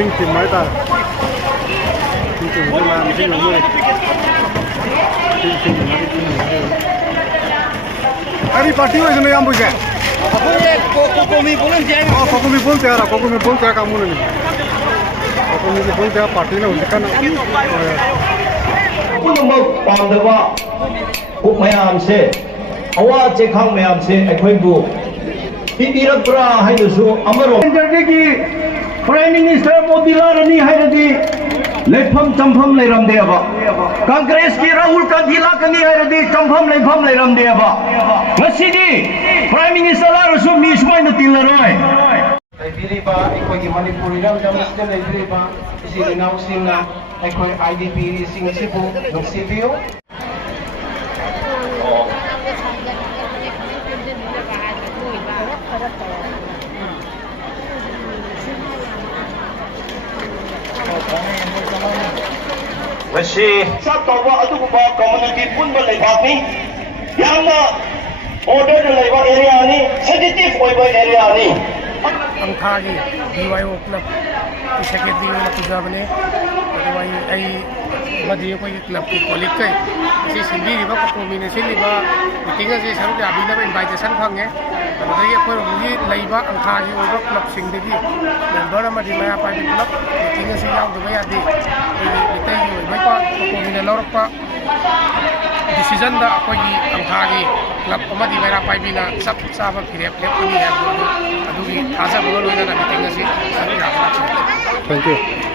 sinh tìm máy ta sinh tìm cái làm sinh làm người sinh tìm máy sinh làm người अरे party वाले ने हम बुझे कोकोमी बोलते हैं काम नहीं कोकोमी बोलते हैं पार्टी ने उसका ना पुनमक पामदबा कुक मयाम से अवा चेखांग मयाम से अखोइबु पिबिरक्रा हाइनसु अमरो इंटरनेकी प्राइम मिनिस्टर मोदी लारनी हाइरदी लेफम चंफम लेरमदेबा कांग्रेस की राहुल गांधी लाकनी हाइरदी चंफम लेफम लेरमदेबा ngasiदी प्राइम मिनिस्टर लारसु मी सुमाइना तिलरoi लेबिरिबा अखोइगी मणिपुरी रामदामसिदा लेबिरिबा इसिन इनाउसिंगना अखोइ IDP सिंगसिबु नुक्सिबियो वैसे सब तौबा अदुगुबा कम्युनिटी पुनबा लेबाकनी यामना ऑर्डर लेबा एरिया नि सेंसिटिव ओइबा एरिया नि अंखागी BYO क्लब की सेक्रेटरी ओइना पुजाबने अदुवाई आई मदि कोई क्लब की कॉलिग कई इसी सिंबीरिबा कोकोमीने सिलिबा मीटिंग असे सरुक याबिनबा इनवाइटेशन फंगे अदुदगी अखोइ रोगी लैबा अंखागी ओइबा क्लब सिंगदगी मेंबर अमदि मया पार्टी क्लब मीटिंग असे याउदबा यादि मितैगी ओइबा कोकोमीने लौरकपा डिसीजन दा अखोइगी अंखागी क्लब अमदि मया पाइबिना सब चाबा फिरेप लेपनी है अदुगी थाजा बोल होइना मीटिंग असे सरुक याबा थैंक यू